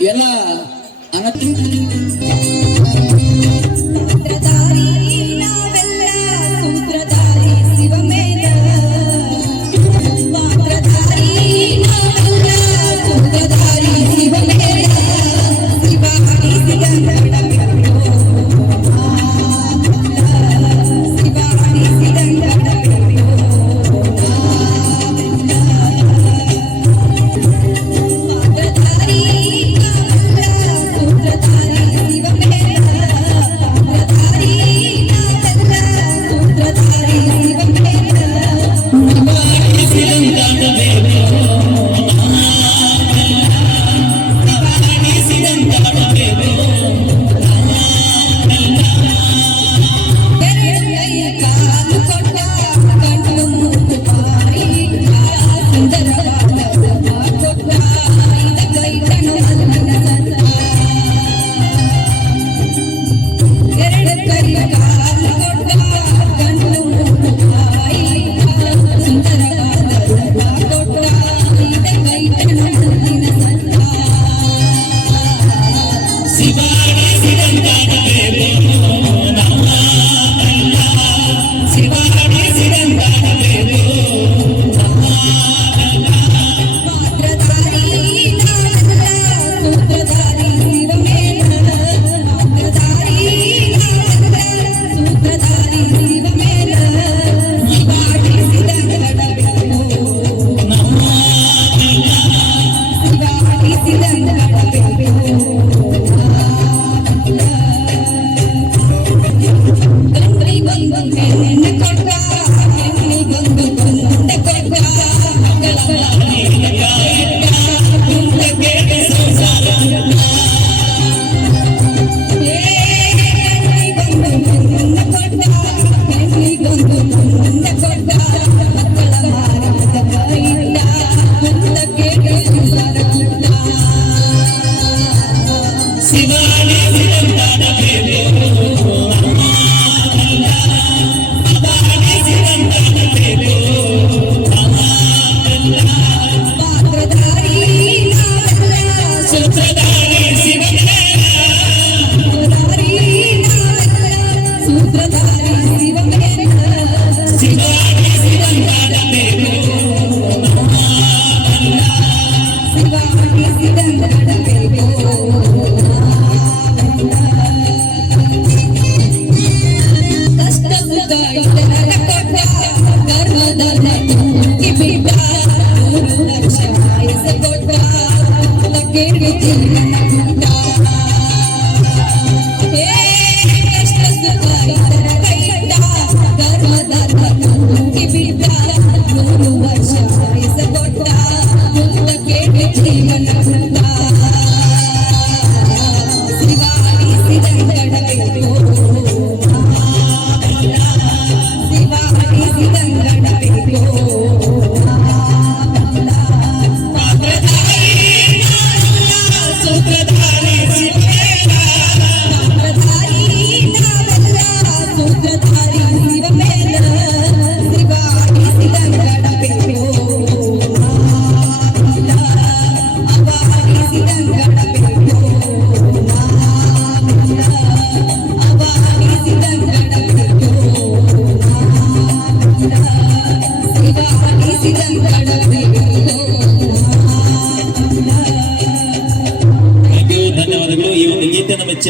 ಎಲ್ಲ ಅನತಿ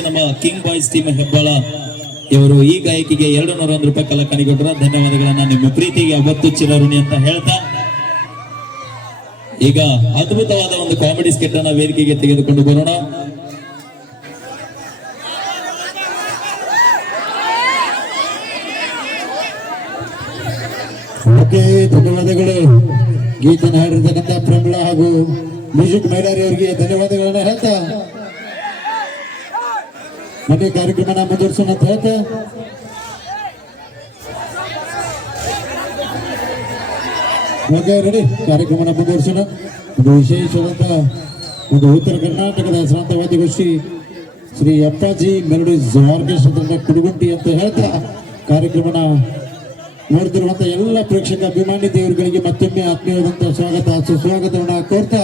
ನಮ್ಮ king boys team Hebbal ಇವರು ಈ ಗಾಯಕಿಗೆ 201 ರೂಪಾಯಿ ಕಲಾಕಣಿ ಕೊಟ್ಟರು. ಧನ್ಯವಾದಗಳನ್ನ ನಿಮ್ಮ ಪ್ರೀತಿಗೆ ಅವತ್ತು ಚಿರಋಣಿ ಅಂತ ಹೇಳ್ತಾ ಈಗ ಅದ್ಭುತವಾದ ಒಂದು ಕಾಮಿಡಿ ಸ್ಕಿಟ್ ಅನ್ನ ವೇದಿಕೆಗೆ ತೆಗೆದುಕೊಂಡು ಬರೋಣ. ಧನ್ಯವಾದಗಳು. ಗೀತನ ಹಾಡಿರ್ತಕ್ಕಂಥ ಪ್ರಮಳ ಹಾಗೂ ಮ್ಯೂಸಿಕ್ ಮೈಲಾರಿ ಅವರಿಗೆ ಧನ್ಯವಾದಗಳನ್ನ ಹೇಳ್ತಾ ಮತ್ತೆ ಕಾರ್ಯಕ್ರಮನ ಮುಂದುವರಿಸೋಣ ಅಂತ ಹೇಳ್ತಾ ರೆಡಿ ಕಾರ್ಯಕ್ರಮನ ಮುಂದುವರಿಸೋಣ. ಒಂದು ವಿಶೇಷವಾದ ಒಂದು ಉತ್ತರ ಕರ್ನಾಟಕದ ಶ್ರಾಂತ ವಾದ್ಯಗೋಷ್ಠಿ ಶ್ರೀ ಅಪ್ಪಾಜಿ ಮೆಲೋಡಿಸ್ ಆರ್ಕೆಸ್ಟ್ರಾ ಕುಡುಗುಂಟಿ ಅಂತ ಹೇಳ್ತಾ ಕಾರ್ಯಕ್ರಮನ ನೋಡ್ತಿರುವಂತ ಎಲ್ಲ ಪ್ರೇಕ್ಷಕ ಅಭಿಮಾನಿ ದೇವರುಗಳಿಗೆ ಮತ್ತೊಮ್ಮೆ ಆತ್ಮೀಯವಾದಂತಹ ಸ್ವಾಗತವನ್ನ ಕೋರ್ತಾ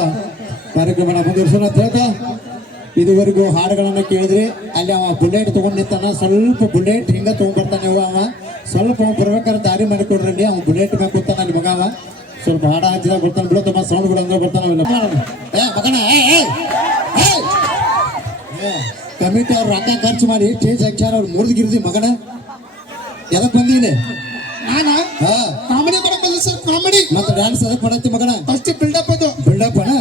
ಕಾರ್ಯಕ್ರಮನ ಮುಂದುವರಿಸೋಣ ಅಂತ ಹೇಳ್ತಾ ಇದುವರೆಗೂ ಹಾಡುಗಳನ್ನ ಕೇಳಿದ್ರಿ. ಅಲ್ಲಿ ಅವ ಬುಲೆಟ್ ತಗೊಂಡ್ ನಿಂತಾನ, ಸ್ವಲ್ಪ ಬುಲೆಟ್ ಹಿಂಗ ತಗೊಂಡ್ ಬರ್ತಾನೆ ಅವ ಸ್ವಲ್ಪ ಅವ ಬರ್ಬೇಕಾದ್ರೆ ದಾರಿ ಮಾಡಿ ಕೊಡ್ರಲ್ಲಿ. ಅವ ಬುಲೆಟ್ ಮ್ಯಾಗ ಕೂತಾನ ಅಲ್ಲಿ ಮಗ, ಅವ ಸ್ವಲ್ಪ ಹಾಡ ಹಚ್ಚಿದಾಗ ಬರ್ತಾನೆ ಬಿಡೋ ತಮ್ಮ, ಸೌಂಡ್ ಕೂಡ ಅಂದ್ರೆ ಬರ್ತಾನ ಮಗನ. ಕಮಿಟಿ ಅವ್ರು ರೊಕ್ಕ ಖರ್ಚು ಮಾಡಿ ಸ್ಟೇಜ್ ಹಾಕ್ಯಾರ, ಅವ್ರು ಮುರಿದ್ಗಿರ್ದಿ ಮಗನ. ಎದಕ್ ಬಂದಿಲ್ಲ? ಕಾಮಿಡಿ ಮಾಡಕ್ ಬಂದ ಸರ್, ಕಾಮಿಡಿ. ಮತ್ತೆ ಡ್ಯಾನ್ಸ್ ಅದಕ್ಕೆ ಮಾಡತ್ತಿ ಮಗನ? ಫಸ್ಟ್ ಬಿಲ್ಡಪ್ ಅದು. ಬಿಲ್ಡಪ್ ಅಣ್ಣ.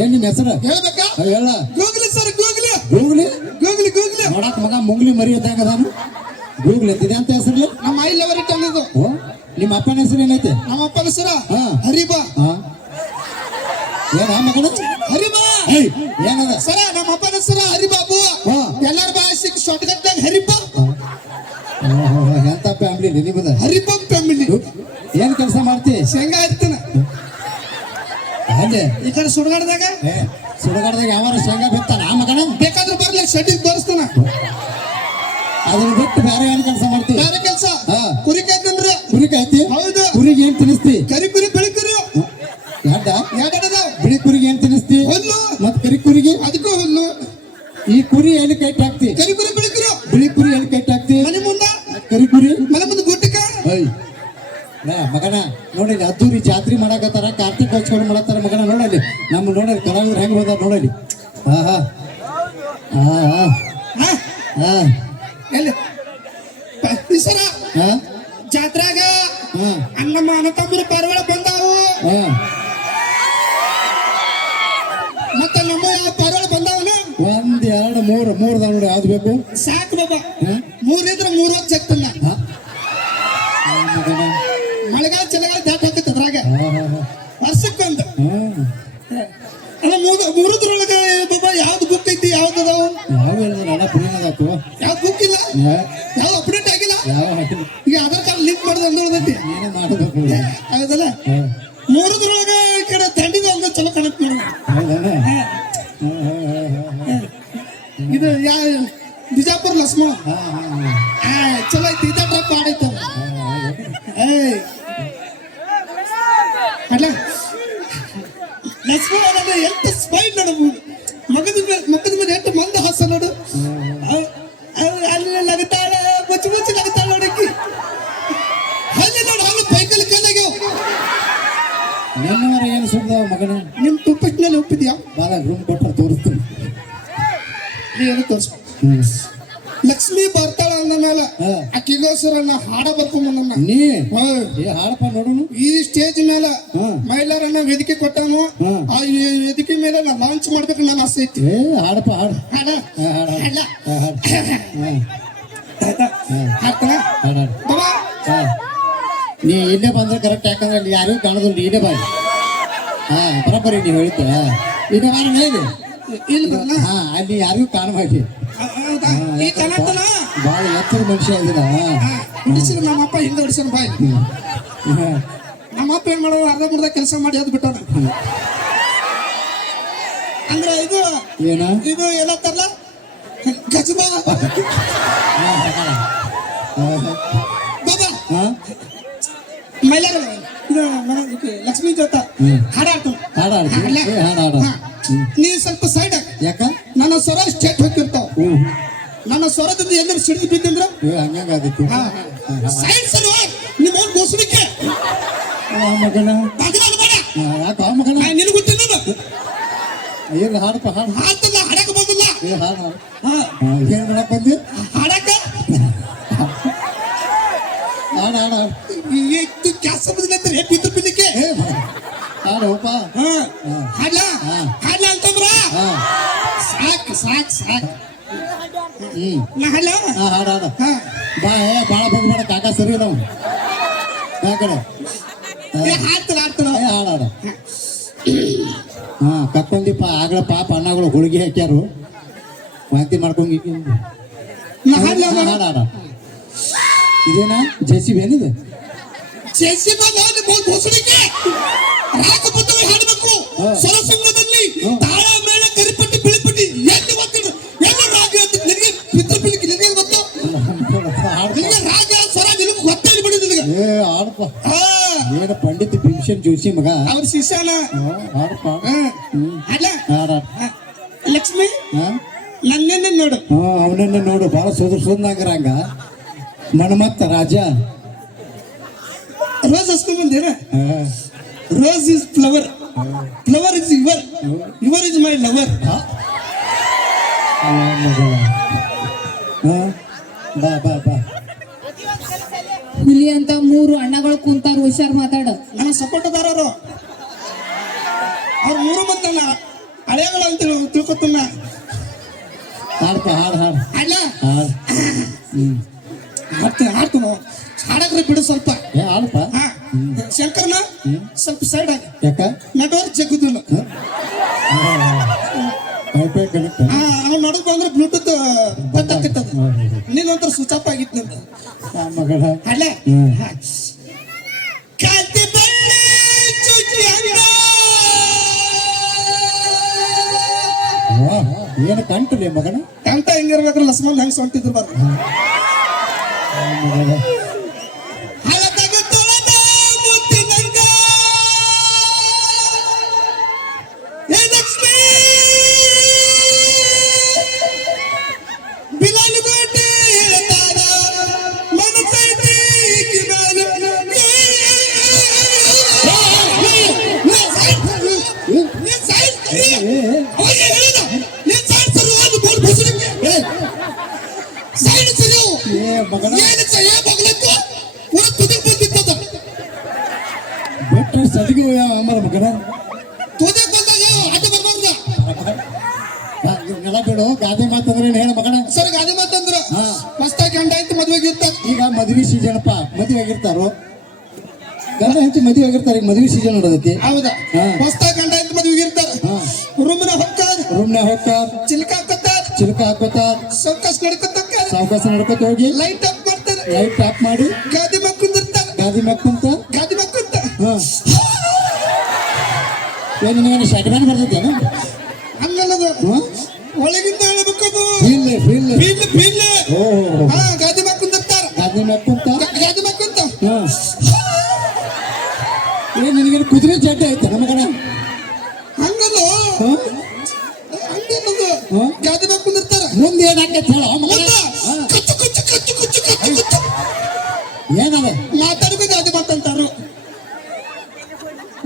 ಏನ್ ನಿಮ್ ಹೆಸರು ಹೇಳ್ಬೇಕಾ? ಹೇಳ. Googly sir, googly googly. Googly googly ನೋಡಕ್ ಮಗ ಮುಂಗ್ಲಿ ಮರಿ ಇದ್ದಂಗ ಅದಾನು. ಗೂಗ್ಲಿ ಎತ್ತಿದೆ ಅಂತ ಹೆಸರು. ನಮ್ಮ ಐ ಲೆವರ್ ಇಟ್ಟದ್ದು. ನಿಮ್ಮ ಅಪ್ಪನ ಹೆಸರು ಏನೈತೆ? ನಮ್ಮ ಅಪ್ಪನ ಹೆಸರ ಹಾ. ಹರಿಬಾ. ಏನ ಮಗನ? ಹರಿಬಾ ಏನದ ಸರ? ನಮ್ಮ ಅಪ್ಪನ ಹೆಸರ ಹರಿಬಾಬು. ಹಾ. ಎಲ್ಲಾರ ಬಾಯಿ ಸಿಕ್ ಶಾರ್ಟ್ ಕಟ್ಟಾಗ ಹರಿಬಾ. ಎಂತ ಫ್ಯಾಮಿಲಿ ನಿಮ್ಮದ? ಹರಿಬಾ ಫ್ಯಾಮಿಲಿ. ಏನ್ ಕೆಲಸ ಮಾಡ್ತಿ? ಶೇಂಗಾ ಇರ್ತಾನ ಅಲ್ಲೇ ಈ ಕಡೆ ಸುಡಗಾಡ್ದಾಗ. ಸುಡಗಾಡ್ದಾಗ ಯಾವಾರ ಶೇಂಗಾ ಬಿತ್ತಾನ ಆ ಮಗನ? ಬೇಕಾದ್ರೆ ಬರ್ಲಿ, ಶೆಡ್ಡಿಗೆ ತೋರಿಸ್ತಾನ. ಅದನ್ನ ಬಿಟ್ಟು ಬೇರೆ ಏನ್ ಕೆಲಸ ಮಾಡ್ತಿ? ಬೇರೆ ಕೆಲಸ ಹಾ. ಕುರಿ ಕಾಯ್ತಂದ್ರೆ. ಕುರಿ ಕಾಯ್ತಿ? ಹೌದು. ಕುರಿಗೆ ಏನ್ ತಿನ್ನಿಸ್ತಿ? ಕರಿ ಕುರಿ, ಬೆಳಿ ಕುರಿ. ಯಾಡ ಯಾವ್ದಾದ ಬಿಳಿ ಕುರಿಗೆ ಏನ್ ತಿನ್ನಿಸ್ತಿ? ಹುಲ್ಲು. ಮತ್ ಕರಿ ಕುರಿಗೆ? ಅದಕ್ಕೂ ಹುಲ್ಲು. ಈ ಕುರಿ ಎಲ್ಲಿ ಕೈಟ್ ಹಾಕ್ತಿ? ಕರಿ ಕುರಿ, ಬೆಳಿ ಕುರಿ. ಬಿಳಿ ಕುರಿ ಎಲ್ಲಿ ಕೈಟ್ ಹಾಕ್ತಿ? ಮನೆ ಮುಂದ, ಕರಿ ಕುರಿ ಮನೆ ಮುಂದೆ ಗುಟ್ಟಕ. ಮಗನ ನೋಡಿ, ಅದ್ದೂರಿ ಜಾತ್ರೆ ಮಾಡಕತ್ತಾರ, ಕಾರ್ತಿಕೋತ್ಸವ ಮಾಡತ್ತಾರ ಮಗನ. ನೋಡಲಿ ನಮ್ಮ ನೋಡಲಿ ಕಲಾವಿದ್ರು ಹೆಂಗ್ ಬಂದಾರ ನೋಡಲಿ. ಆಹಾ ಎಲ್ಲಿ ಈ ಸರ ಹಾ ಜಾತ್ರಾಗ ಹಾ ನಮ್ಮ ಅಣ್ಣ ತಮ್ಮರು ಪಾರಿವಾಳ ಬಂದಾವು. ಹಾ ಮತ್ತೆ ನಮ್ಮ ಯಾವ ಪಾರಿವಾಳ ಬಂದಾವನ? ಒಂದ್ ಎರಡು ಮೂರು ನೋಡಿ ಯಾವ್ದು ಬೇಕು? ಸಾಕು ಬಾಬಾ. ಹಾ? ಮೂರಿದ್ರೆ 3 ಹೊತ್ತು ಜಗ್ತಲ್ಲ. ಹಾ? ಮಗನ. ಮಳೆಗಾಲ ಚಳಿಗಾಲ ದಾಟ್ ಹಾಕತ್ತೆ ಅದ್ರಾಗ. ಹಾ, ಹಾ, ಹಾ. ವರ್ಷಕ್ಕೊಂದು. ಹಾ. ಅಲ್ಲ ಮೂರದ್ರೊಳಗ ಬಾಬಾ ಯಾವ್ದು ಬುಕ್ ಐತಿ, ಯಾವ್ದು ಅದಾವು? ಯಾವ ಹೇಳಿದ್ರಲ್ಲ ಪುಣ್ಯದಾತು. ಯಾವ್ದು ಬುಕ್ ಇಲ್ಲ, ಯಾವ್ದು ಅಪ್ಡೇಟ್ ಆಗಿಲ್ಲ. ಯಾವ ಹಾಕಿಲ್ಲ. ಈಗ ಆಧಾರ್ ಕಾರ್ಡ್ ಲಿಂಕ್ ಮಾಡೋದು ಅಂದೋಳದೈತಿ. ಏನೇ ಮಾಡಬೇಕು. ಹೌದಲ್ಲ? ಹಾ. ಮೂರದ್ರೊಳಗ ಈ ಕಡೆ ದಂಡಿದ ಒಂದು ಚಲೋ ಕನೆಕ್ಟ್ ಮಾಡೋದು. ಹೌದಾ? ಹಾ. ಹಾ, ಹಾ, ಹಾ, ಹಾ. ಇದು ಬಿಜಾಪುರ ಲಸ್ಮ. ಹಾ, ಹಾ, ಹಾ. ಚಲೋ ಐತಿ. ಇದ ಟ್ರಕ್ ಆಡೈತ. ಅಲ್ಲ ಲಕ್ಷ್ಮ ಅನ್ನೋದು ಎಂತ ಸ್ಪೈಡ್ ನೋಡು. ಮಗದ ಮೇಲೆ ಎಷ್ಟು ಮಂದ ಹಾಸ ನೋಡು. ಅಲ್ಲಿ ನಗತಾಳ, ಮುಚ್ಚಿ ನಗತಾಳ ನೋಡಕ್ಕಿ. ಅಲ್ಲಿ ನೋಡು, ಅಲ್ಲಿ ಬೈಕಲ್ಲಿ ಕಲ್ಲಾಗ್ಯಾವ. ನಿನ್ನವರ ಏನು ಸುಳ್ದಾವ ಮಗನ? ನಿಮ್ ಟೂಪಿಟ್ನಲ್ಲಿ ಒಪ್ಪಿದ್ಯಾ? ಬಾಲ ರೂಮ್ ಕೊಟ್ಟರೆ ತೋರಿಸ್ತೀನಿ. ಏನು ತೋರಿಸ್. ಲಕ್ಷ್ಮಿ ಬರ್ತಾಳ ಅಂದ ಮೇಲೆ ಆಕಿಗೋಸ್ಕರ ಹಾಡ ಬರ್ಕೊಂಬಂದ. ನೀ ಹಾಡಪ್ಪ ನೋಡೋನು. ಈ ಸ್ಟೇಜ್ ಮೇಲೆ ಮಹಿಳೆಯರನ್ನ ವೇದಿಕೆ ಕೊಟ್ಟಾನು. ಆ ವೇದಿಕೆ ಮೇಲೆ ನಾ ಲಾಂಚ್ ಮಾಡ್ಬೇಕು ನನ್ನ ಆಸೆ ಐತಿ. ಹಾಡಪ್ಪ ಹಾಡು. ಹಾಡ ಹಾಡ ಬಾಬಾ. ನೀ ಇಲ್ಲೇ ಬಂದ್ರೆ ಕರೆಕ್ಟ್, ಯಾಕಂದ್ರೆ ಅಲ್ಲಿ ಯಾರಿಗೂ ಕಾಣೋದಿಲ್ಲ. ಇಲ್ಲೇ ಬಾಯಿ. ಹಾ ಬರೋಬ್ಬರಿ ನೀವು ಹೇಳ್ತೀಯ. ಇದೇ ಬಾರ ಮೇಲೆ ಇಲ್ಲ ಅಲ್ಲಿ ಯಾರಿಗೂ ಕಾಣಬಾರ್ದು. ಈ ಕನ್ನಡನ ಭಾಳ ಎತ್ತರ ಮನುಷ್ಯ ಇದಿಲ್ಲ. ಹಿಡಿಸಿದ ನಮ್ಮಪ್ಪ ಹಿಂದೆ ಹಿಡಿಸೋಣ ಬಾಯ್. ನಮ್ಮಪ್ಪ ಏನ್ ಮಾಡೋದು, ಅರ್ಧ ಮುರ್ಧ ಕೆಲಸ ಮಾಡಿ ಅದು ಬಿಟ್ಟವನ. ಅಂದ್ರೆ ಇದು ಏನಂತಾರಲ್ಲ, ಗಜಬಾ. ಬಾಬಾ ಮೈಲಾರ ಇದು ಲಕ್ಷ್ಮೀ ಜೊತೆ ಹಾಡಾಡ್ತಾನೆ. ನೀ ಸ್ವಲ್ಪ ಸೈಡ್ ಯಾಕ? ನನ್ನ ಸ್ವರ ಸ್ಟೇಟ್ ಹೋಗಿರ್ತಾವ. ನನ್ನ ಸ್ವರದಿಂದ ಎಲ್ಲರೂ ಸಿಡಿದು ಬಿದ್ದಂದ್ರ ಹಂಗಾದಿತ್ತು. ಸೈಡ್ ಸರ್ ನಿಮ್ಮ ಗೋಸಡಿಕೆ ಮಗನ. ಯಾಕ ಮಗನ? ನಿನಗೆ ಗೊತ್ತಿಲ್ಲ ಏನು ಹಾಡಪ್ಪ ಹಾಡು. ಹಾಡ್ತಲ್ಲ, ಹಾಡಕ ಬಂದಿಲ್ಲ. ಏನ್ ಮಾಡಕ್ ಬಂದಿ? ಹಾಡಕ ಹಾಡ ಹಾಡ ಎಷ್ಟು ಕ್ಯಾಸ ಬಂದಿಲ್ಲ ಬಿದ್ದು ಬಿದ್ದಕ್ಕೆ. ಹಾಡಪ್ಪ. ಹಾಡ್ಲ ಹಾಡ್ಲ ಅಂತಂದ್ರ ಸಾಕ್ ಸಾಕ್ ಸಾಕ್. ನಾ ಹಾಡ್ಲ. ಹಾಡ ಹಾಡ ಬಾ. ಬಾಳ ಬಂದ್ಬೇಡ ಕಾಕ, ಸರಿ ನಾವು ಯಾಕಡೆ ಹಾಡ್ತಾರ ಹಾಡ್ತಾರ. ಹಾಡ ಹಾಡ. ಹಾ ಕಕ್ಕೊಂದಿಪ್ಪ. ಆಗ್ಲ ಪಾಪ ಅಣ್ಣಗಳು ಹುಡುಗಿ ಹಾಕ್ಯಾರು, ವಾಂತಿ ಮಾಡ್ಕೊಂಡಿ. ಹಾಡ್ಲ ಹಾಡ ಹಾಡ. ಇದೇನಾ ಜೆಸಿಬಿ ಏನಿದೆ? ಜೆಸಿಬಿ ಗೋಸಡಿಕೆ ರಾಗಪುತ್ರ ಹಾಡಬೇಕು. ಸ್ವರಸಂಗದಲ್ಲಿ ತಾಳ ಮೇಳ ಕರಿಪಟ್ಟಿ ಬಿಳಿಪಟ್ಟಿ ಎಲ್ಲಿ ಗೊತ್ತಿಲ್ಲ. ಎಲ್ಲ ರಾಗ ನಿನಗೆ ಪಿತೃ ಪಿಳಿಕೆ ನಿನಗೆ ಗೊತ್ತು. ನಿನಗೆ ರಾಗ ಸ್ವರ ನಿನಗೆ ಗೊತ್ತಿಲ್ಲ ಬಿಡಿ ನಿನಗೆ. ಆಡಪ್ಪ. ಏನು ಪಂಡಿತ್ ಭೀಮಸೇನ್ ಜೋಶಿ ಮಗ ಅವ್ರ ಶಿಷ್ಯನ. ಆಡಪ್ಪ. ಅಲ್ಲ ಹಾಡ. ಲಕ್ಷ್ಮಿ ನನ್ನೇನೆ ನೋಡು. ಅವನನ್ನ ನೋಡು ಬಹಳ ಸುಂದರಂಗ ಮನ್ಮತ್ತ ರಾಜ. ರೋಸ್ ಹಸ್ಕೊಂಡ್ ಬಂದೇನ. ಹಾ, rose is flower, flower is your, your is my lover. ಹಾ, ಮಗಳ. ಹಾ, ಬಾ ಬಾ ಬಾ. ಹುಲಿ ಅಂತ 3 ಅಣ್ಣಗಳು ಕುಂತಾರ, ಹುಷಾರ್ ಮಾತಾಡ. ನನ್ನ ಸಪೋರ್ಟ್ದಾರರು ಅವ್ರ 3 ಮಂದಿ ನನ್ನ ಹಳೆಗಳು ಅಂತ ತಿಳ್ಕೊತನ್ನ. ಹಾಡ್ಪ ಹಾಡು ಹಾಡು ಅಲ್ಲ ಹಾಡು. ಹಾಡ್ತು ಹಾಡಕ್ರೆ ಬಿಡು ಸ್ವಲ್ಪ. ಹಾಡಪ್ಪ. ಹಾ, ಶಂಕರ್ನ ಸ್ವಲ್ಪ ಸೈಡ್ ಆಗಿ ಯಾಕ ನೆಟ್ವರ್ಕ್ ಜಗ್ಗುದಿಲ್ಲ. ಕನೆಕ್ಟ್. ಅವ್ನು ನಡುಕ್ ಬಂದ್ರೆ ಬ್ಲೂಟೂತ್ ಗೊತ್ತಾಗ್ತದ. ನೀನೊಂಥರ ಸ್ವಿಚ್ ಆಫ್ ಆಗಿತ್ತು ನಂದು. ಮಗಳ. ಅಲ್ಲ ಹ್ಮ್. ಕಾಂತಿ ಬಳ್ಳಿ ಚುಚ್ಚಿ ಹಂಗ. ಏನು ಕಂಟಲೆ ಮಗನ. ಕಂಠ ಹೆಂಗಿರ್ಬೇಕ್ರ ಲಸ್ಮನ್ ಹೆಂಗ್ ಸೊಂಟಿದ್ರು ಬರ್ರಿ. ಮಗಳ. ಹಳದಾಗ ತೊಳೆದ ಮುತ್ತಿನಂಗ ಏ ಲಕ್ಷ್ಮೀ ಬಿಲಾಲಿ ಬೇಟೆ ಹೇಳ್ತಾರ ಮನಸೈತಿ ಕಿನಾಲ. ಏ ಮಗನ ಬೆಟ್ಟ ಸದಿಗೆ ಅಮ್ಮರ ಮಗನ. ನೆಲ ಬಿಡು, ಗಾದೆ ಮಾತಂದ್ರೆ ಏನ್ ಹೇಳ ಮಗನ. ಸರ್ ಗಾದೆ ಮಾತಂದ್ರ ಹಾ. ಮಸ್ತಾಗಿ ಗಂಡ ಆಯ್ತು ಮದ್ವೆಗೆ ಇರ್ತಾರ. ಈಗ ಮದ್ವಿ ಸೀಸನ್ಪ್ಪ, ಮದ್ವೆ ಆಗಿರ್ತಾರೋ ಗಂಡ ಹೆಂಡತಿ ಮದ್ವೆ ಆಗಿರ್ತಾರೆ. ಈಗ ಮದ್ವಿ ಸೀಸನ್ ನಡೆದೈತಿ. ಹೌದಾ, ಹಾ. ಮಸ್ತಾಗಿ ಗಂಡ ಆಯ್ತು ಮದ್ವೆಗೆ ಇರ್ತಾರ. ಹಾ. ರೂಮ್ನ ಹೊಕ್ಕಾರ, ರೂಮ್ನ್ಯಾಗ ಹೋಗ್ತಾರ, ಚಿಲ್ಕ ಹಾಕತ್ತಾರ, ಚಿಲಕ ಹಾಕೋತಾರ, ಸೌಕಾಸ್ ನಡ್ಕೊತಾರ, ಸಾವಕಾಶ ನಡ್ಕೊತ ಹೋಗಿ ಲೈಟ್ ಆಫ್ ಮಾಡ್ತಾರ, ಲೈಟ್ ಆಫ್ ಮಾಡಿ ಗಾದಿ ಮ್ಯಾಗ ಕುಂದಿರ್ತಾರ. ಗಾದಿ ಮ್ಯಾಗ ಕುಂತ. ಗಾದಿ ಮ್ಯಾಗ ಕುಂತ ಹಾ, ಏನು ನಿನಗೆ ಶಾಟಿಮ್ಯಾನ್ ಬರ್ತೈತೇನು? ಹಂಗಲ್ಲದು, ಹಾ, ಒಳಗಿಂದ ಹೇಳ್ಬೇಕದು. Feel feel. ಬೀಲ್ ಬೀಲ್. ಓ, ಹಾ, ಗಾದಿ ಮ್ಯಾಗ ಕುಂದಿರ್ತಾರ. ಗಾದಿ ಮ್ಯಾಗ ಕುಂತ. ಗಾದಿ ಮ್ಯಾಗ ಕುಂತ ಹಾ, ಏನ್ ನಿನಗೆ ಕುದುರೆ ಜಡ್ಡ ಐತೆ ನಮಗಣ. ಹಂಗಲ್ಲ, ಹಾ, ಹಂಗಲ್ಲದು. ಹಾ. ಗಾದಿ ಮ್ಯಾಗ ಕುಂದಿರ್ತಾರ. ಮುಂದೆ ಏನಾಕೈತೆ ಹೇಳ ಮಗನ. ಮುಂದ ಹಾ, ಕುಚ್ಚು ಕುಚ್ಚು ಕುಚ್ಚು ಕುಚ್ಚು ಕುಚ್ಚು ಕುಚ್ಚು ಏನದ ಮಾತಾಡ್ಬೇಕು ಗಾದಿ ಮಾತಂತಾರು.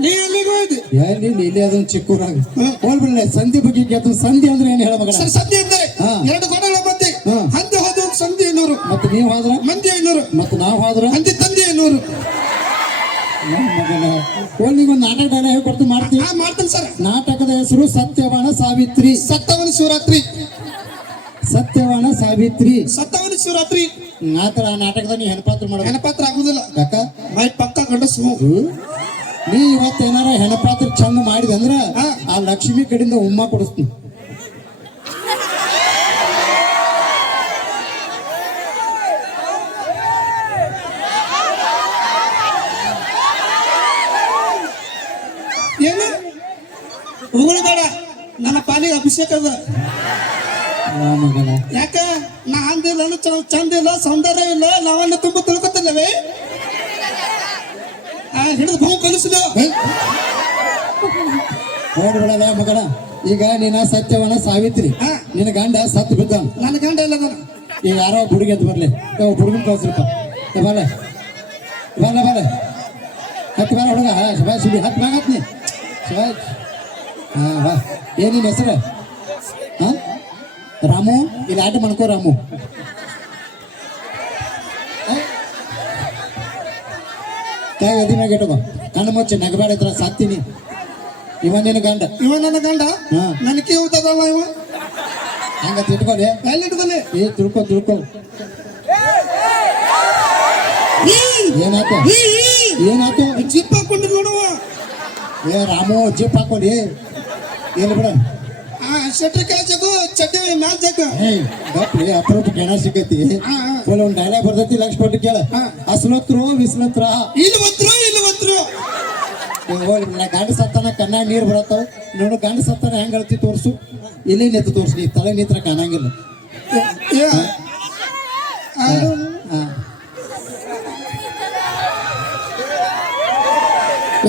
ನೀ ಎಲ್ಲಿಗೆ ಹೋಯ್ದಿ? ಎಲ್ಲಿ ಇಲ್ಲಿ ಅದನ್ನ ಚಿಕ್ಕೂರಾಗ ಹೋಗ್ಬಿಡ್ಲೆ. ಸಂಧಿ ಬಗ್ಗೆ ಕೇಳ್ತು. ಸಂಧಿ ಅಂದ್ರೆ ಏನ್ ಹೇಳ ಮಗನ. ಸರ್ ಸದ್ಯ ಇದ್ದರೆ ಹಾ. 2 ಗೋಡೆಗಳ ಮಧ್ಯೆ ಹಾ. ಹಂದಿ ಹೋದ ಸಂಧಿ 500, ಮತ್ತೆ ನೀವ್ ಹೋದ್ರ ಮಂದಿ 500, ಮತ್ತೆ ನಾವ್ ಹೋದ್ರ ಹಂದಿ ತಂದಿ 500. ಮಗನ ಒಂದು ನಾಟಕ ಡೈಲಾಗ್ ಹೇಳ್ಕೊಡ್ತು ಮಾಡ್ತೀವಿ. ಹಾ, ಮಾಡ್ತೇನೆ ಸರ್. ನಾಟಕದ ಹೆಸರು ಸತ್ಯವಾಣ ಸಾವಿತ್ರಿ. ಸತ್ತವನ ಶಿವರಾತ್ರಿ, ಸತ್ಯವಾಣ ಸಾವಿತ್ರಿ. ಸತ್ತವನ ಶಿವರಾತ್ರಿ. ಆತರ ಆ ನಾಟಕದಾಗ ನೀ ಹೆಣಪಾತ್ರ ಮಾಡ್ಬೇಕು. ಹೆಣಪಾತ್ರ ಆಗುದಿಲ್ಲ. ಯಾಕ ಮೈ ಪಕ್ಕ ಗಂಡಸು. ನೀ ಇವತ್ತೇನಾರ ಹೆಣಪಾತ್ರ ಚಂದ ಮಾಡಿದೆ ಅಂದ್ರ ಹಾ. ಆ ಲಕ್ಷ್ಮಿ ಕಡೆಯಿಂದ ಉಮ್ಮ ಕೊಡಿಸ್ತೀನಿ. ಏನು ಉಗುಳು ಬೇಡ, ನನ್ನ ಪಾಲಿಗೆ ಅಭಿಷೇಕ ಅದ. ಮಗನ ಯಾಕ ನಾ ಅಂದಿಲ್ಲ, ಚಂದ ಇಲ್ಲ, ಸೌಂದರ್ಯ ಇಲ್ಲ, ನಾವನ್ನ ತುಂಬ ತಿಳ್ಕೊತಿಲ್ಲವೇ. ಹಿಡಿದು ಬಹು ಕಲಿಸಿದ. ನೋಡ್ಬಿಡಲ್ಲ ಮಗನ. ಈಗ ನೀನ ಸತ್ಯವನ ಸಾವಿತ್ರಿ. ಹಾ. ನಿನ್ನ ಗಂಡ ಸತ್ ಬಿದ್ದ. ನನ್ನ ಗಂಡ ಇಲ್ಲ ಈಗ ಯಾರೋ ಹುಡುಗಿ ಅಂತ ಬರ್ಲಿ. ಹುಡುಗನ್ ಕಳ್ಸ್ರಪ್ಪ. ಬರಲೆ ಬರಲೆ ಬರಲೆ ಹತ್ತು ಬರ ಹುಡುಗ. ಶಿವಾಜ್ ಸುಡಿ ಹತ್ತು ಮ್ಯಾಗ ಹತ್ನಿ ಶಿವಾಜ್. ಹಾ ಬಾ. ಏನ್ ನಿನ್ನ ಹೆಸರು? ಹಾ, ರಾಮು. ಇಲ್ಲಿ ಆಟ ಮಾಡ್ಕೋ ರಾಮು. ಕೈ ಎದಿ ಮ್ಯಾಗ ಇಟ್ಕೋ. ಕಣ್ಣು ಮುಚ್ಚಿ ನಗಬೇಡ. ಇದ್ರ ಸಾತ್ತೀನಿ. ಇವ ನಿನ್ನ ಗಂಡ. ಇವ ನನ್ನ ಗಂಡ. ಹಾ. ನನಗೆ ಹೋಗ್ತದವ ಇವ. ಹಂಗತ್ ಇಟ್ಕೊಲಿ. ಎಲ್ಲಿ ಇಟ್ಕೊಲಿ? ಏ ತಿಳ್ಕೊ ತಿಳ್ಕೊ. ಏನಾಯ್ತು? ಏನಾಯ್ತು? ಜಿಪ್ ಹಾಕೊಂಡು ನೋಡುವ. ಏ ರಾಮು ಜಿಪ್ ಹಾಕೊಳ್ಳಿ. ಏನು ಬಿಡ. ಶೆಟ್ರ್ ಕೆಳಜಗು ಚಡ್ಡಿ ಮ್ಯಾಲ್ ಜಗ. ಏಯ್ ಗಪ್ಲಿ ಅಪ್ರೂಪ ಕೇಳ ಸಿಕ್ಕೈತಿ. ಒಂದು ಡೈಲಾಗ್ ಬರ್ತೈತಿ, ಲಕ್ಷ ಕೊಟ್ಟು ಕೇಳ. ಅಸಲತ್ರು ವಿಸ್ಲತ್ರ. ಇಲ್ಲಿ ಒತ್ರು. ನಾ ಗಂಡ ಸತ್ತಾನ ಕಣ್ಣಾಗ ನೀರು ಬರತ್ತಾವ. ನೋಡು ಗಂಡ ಸತ್ತಾನ ಹೆಂಗ್ ಹೇಳ್ತಿ ತೋರ್ಸು. ಇಲ್ಲಿ ನಿಂತು ತೋರ್ಸು. ನೀ ತಲೆ ನಿತ್ರ ಕಾಣಂಗಿಲ್ಲ.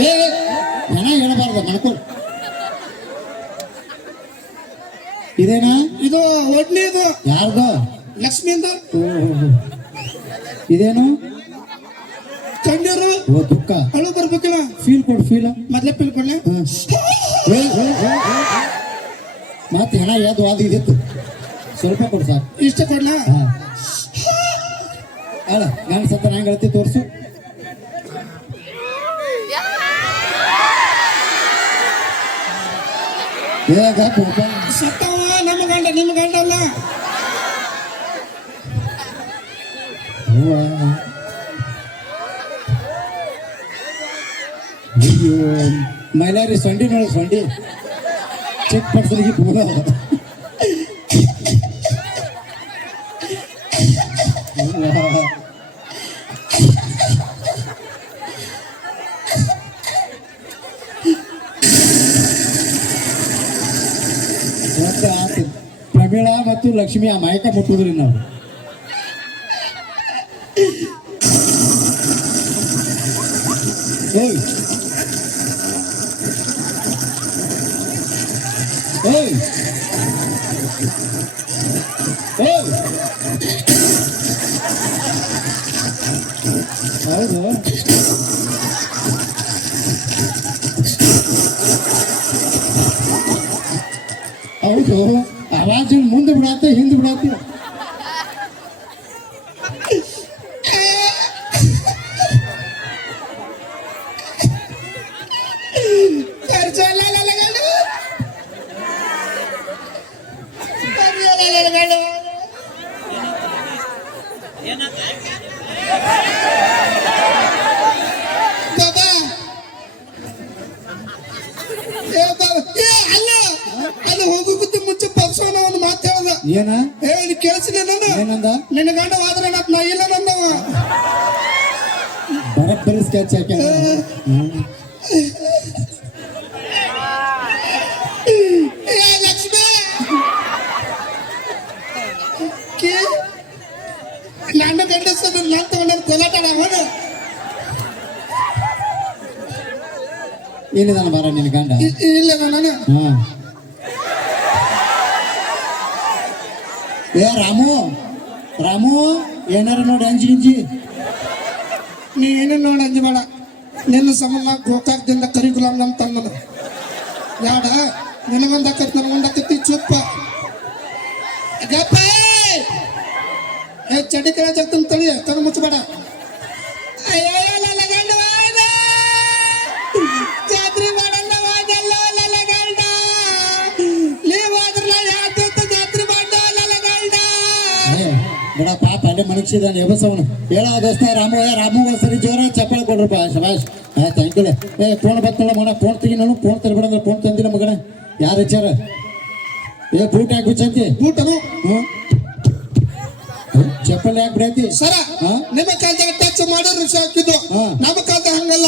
ಏ ಹೆಣ ಹೇಳಬಾರ್ದು ಮಣ್ಕೊ. ಇದೇನಾ? ಇದು ದೊಡ್ಡನೇದು ಯಾರ್ದು? ಲಕ್ಷ್ಮಿಯಿಂದ ಇದೇನು? ಕಣ್ಣೀರು ಓ ದುಃಖ. ಅಳು ಬರ್ಬೇಕಲ್ಲ. ಫೀಲ್ ಕೊಡು ಫೀಲ್. ಮೊದ್ಲೇ ಪಿಲ್ಕೊಂಡೆ. ಮತ್ತೆ ಹೆಣ ಯಾವ್ದು ಅದು ಇದಿತ್ತು, ಸ್ವಲ್ಪ ಕೊಡು ಸಾಕು. ಇಷ್ಟ ಕೊಡ್ಲಾ? ಹಾ ಅಲ್ಲ ನಾನು ಸತ್ತ ನಂಗೆ ಹೇಳ್ತಿ ತೋರಿಸು. ಸತ್ತವ ನಮ್ಮ ಗಂಡ, ನಿಮ್ಮ ಗಂಡ ಅಲ್ಲ. ಅಯ್ಯೋ ಮೈಲಾರಿ ಸೊಂಡಿ ನೋಡಿ, ಸೊಂಡಿ ಚೆಕ್ ಪಡಿಸಲಿಕ್ಕೆ ಪೂರ. ಪ್ರಮೀಳಾ ಮತ್ತು ಲಕ್ಷ್ಮಿ ಆ ಮಾಯಕ ಮುಟ್ಟುದ್ರಿ ನಾವು. ಓಯ್ ಓಯ್ ಓಯ್ ಹೌದು. ಹೌದು, ಆವಾಜ್ ಮುಂದೆ ಬಿಡಾತೆ ಹಿಂದೆ ಬಿಡಾತೆ. ಅಲ್ಲ ಹೋಗೋದಕ್ಕೆ ಮುಂಚೆ ಪರ್ಸೋನ ಒಂದು ಮಾತು ಹೇಳ್ದ. ಏನ ಹೇಳಿ ಕೇಳಿಸಿಲ್ಲ ನಾನು. ಏನಂದ? ನಿನ್ನ ಗಂಡ ಹೋದ್ರೆ ನಾ ಇಲ್ಲ ನಂದವ. ಬರಬ್ಬರಿ ಸ್ಕೆಚ್ ಹಾಕ್ಯಾನ. ಲಕ್ಷ್ಮಿ ನನ್ನ ಗಂಡಸದ ನಾನು ತಗೊಂಡ ಕೋಲಾಟ ಅವನು ಏನಿದಾನ ಬಾರ ನಿನ್ನ ಗಂಡ? ಇಲ್ಲ ನಾನು. ಹಾ ಏ ರಾಮು, ರಾಮು ಏನಾರ ನೋಡಿ ಅಂಜಿ. ನೀ ಏನೇನು ನೋಡಿ ಅಂಜಬೇಡ. ನಿನ್ನ ಸಂಬಂಧ ಗೋಕಾಕದಿಂದ ಕರಿಕುಲಂ ನಮ್ಮ ತಂದನು ಯಾಡ. ನಿನಗೊಂದಾಕತ್ ನನಗೊಂದಾಕತ್ತಿ ಚುಪ್ಪ ಗಪ್ಪ. ಏ ಚಡಿ ಕಡೆ ಜಗ್ತನ್ ತಳಿ ತನ ಮುಚ್ಚಬೇಡ. ಜಾತ್ರೆ ಮಾಡಲ್ಲ ಹೋದಲ್ಲ ಲಲಗಂಡ, ನೀವ್ ಹೋದ್ರಲ್ಲ ಯಾತ ಜಾತ್ರೆ ಮಾಡಲ್ಲ ಗಂಡ. ಬಿಡ ಪಾಪ ಅಲ್ಲೇ ಮನಕ್ಷಿದಾನೆ ಎಬಸವನು. ಹೇಳ ದೋಸ್ತ ರಾಮು, ರಾಮು ಸರಿ ಜೋರ ಚಪ್ಪಳ ಕೊಡ್ರಪ್ಪ. ಶಬಾಷ್. Thank you. ಏ ಫೋನ್ ಬರ್ತಲ್ಲ ಮನ, ಫೋನ್ ತೆಗಿ. ನಾನು ಫೋನ್ ತರಬೇಡ. ಫೋನ್ ತಂದಿನ ಮಗನ ಯಾರು ಹೆಚ್ಚಾರ? ಏ ಬೂಟ್ ಯಾಕೆ ಬಿಚ್ಚಂತಿ? ಬೂಟನು ಚಪ್ಪಲ್ ಯಾಕೆ ಬಿಡೈತಿ ಸರ? ನಿಮ್ಮ ಕಾಲದಾಗ ಟಚ್ ಮಾಡಿ ಋಷಿ ಹಾಕಿದ್ದು, ನಮ್ಮ ಕಾಲದಾಗ ಹಂಗಲ್ಲ.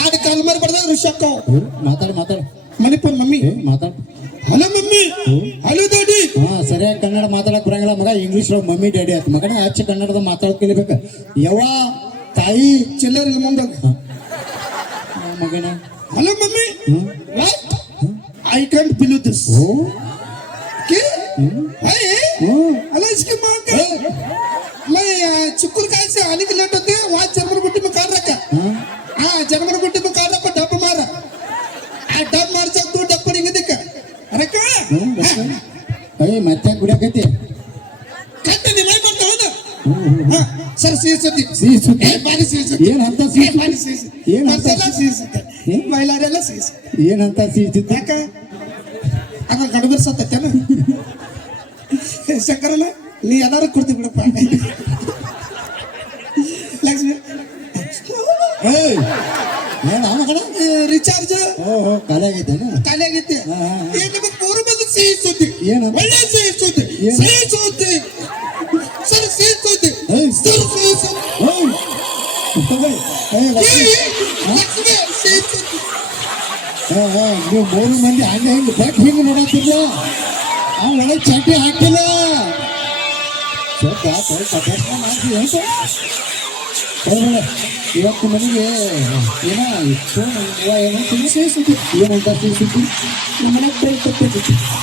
ಎರಡು ಕಾಲ ಮರಿ ಬಡ್ದಾಗ ಋಷಿ ಹಾಕೋ. ಮಾತಾಡ ಮಣಿಪುರ್ ಮಮ್ಮಿ ಮಾತಾಡ. Hello mummy, hello daddy. ಸರಿಯಾಗಿ ಕನ್ನಡ ಮಾತಾಡಕ್ ಬರಂಗಿಲ್ಲ ಮಗ. ಇಂಗ್ಲೀಷ್ ಮಮ್ಮಿ ಡ್ಯಾಡಿ ಆಯ್ತು ಮಗನ. ಅಚ್ಚ ಕನ್ನಡದ ಮಾತಾಡಕ್ ಕಲಿಬೇಕ. ಯವ್ವ ತಾಯಿ ಚಿಲ್ಲರ್ ಮುಂದಾಗ ಮಗನ. Hello mummy, I can't believe this. अला इसके माँ का मैं चुकुर का ऐसे आने के लेट होते हैं वहाँ जर्मन गुट्टी में काट रखा. हाँ जर्मन गुट्टी में काट रखा. डब मारा डब मार जाओ तू डब पड़ेंगे देखा. अरे क्या अरे मत्या गुड़ा कहते कहते नहीं मैं करता हूँ ना. हाँ सर सी सती बारी सी सती ये नंता सी बारी सी ये नंता सी सती महिला रेला सी ये नंता सी क्या क्या अगर गड़बड़ सत्य ना ಶಂಕರಣ್ಣ ನೀ ಎಲ್ಲಾರು ಕೊಡ್ತೀವಿ ಬಿಡಪ್ಪ. ಲಕ್ಷ್ಮಿ ರಿಚಾರ್ಜ್ ಖಾಲಿ ಆಗೈತೆ. ನಿಮಗೆ ಮೂರು ಮಂದಿ ಸಿಹಿ ಸುದ್ದಿ. ಒಳ್ಳೆ ಸಿಹಿ ಸುದ್ದಿ. ಸಿಹಿ ಸುದ್ದಿ ಸರ್, ಸಿಹಿ ಸುದ್ದಿ. ಲಕ್ಷ್ಮಿ ಸಿಹಿ ಸುದ್ದಿ. ನೀವು ಮೂರು ಮಂದಿ ಹಂಗೆ ಹಿಂಗೆ ಬಟ್ ಹಿಂಗೆ ನೋಡತ್ತಿಲ್ಲ. ಒಳಗೆ ಚಟ್ಟಿ ಹಾಕಿಲ್ಲ. ಇವತ್ತು ನನಗೆ ಏನೋ ಏನಂತ ಸಿಹಿ ಸುದ್ದಿ. ಏನಂತ ಸಿಹಿ ಸುದ್ದಿ? ನಮ್ಮನೆ